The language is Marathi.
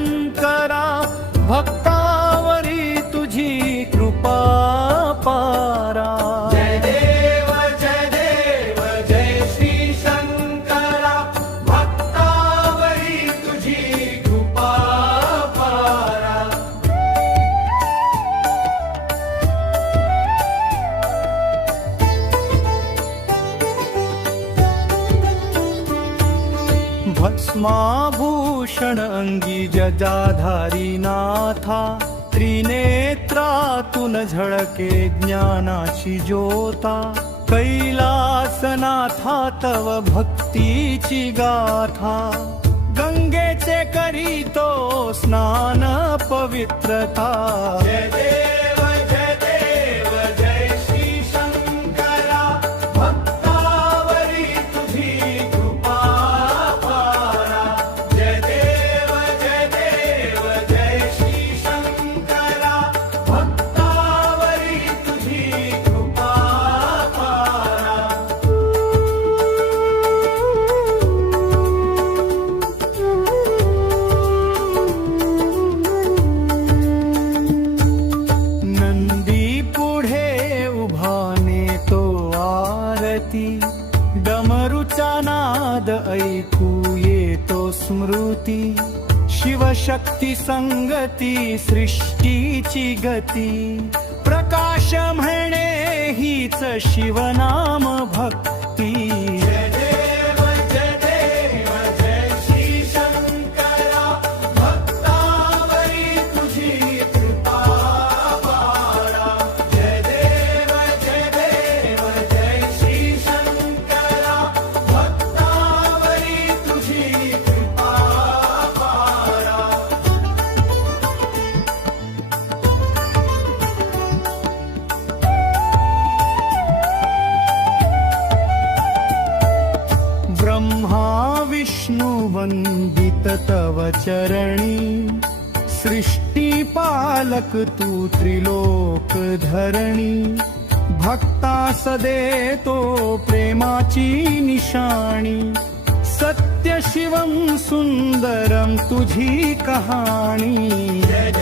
शंकरा भक्ता भस्माभूषण अंगी जजाधारी नाथा त्रिनेत्रातून झळके ज्ञानाची ज्योता कैलासनाथा तव भक्तीची गाथा. गंगेचे करीतो स्नान पवित्रता. डमरुचा नाद ऐकू येतो स्मृती. शिवशक्ती संगती सृष्टीची गती. प्रकाश म्हणे हीच शिवना ब्रह्मा विष्णु वंदित तव चरणी। सृष्टी पालक तू त्रिलोक धरणी। भक्ता सदेतो प्रेमाची निशाणी। सत्य शिवम सुंदरम तुझी कहाणी। जय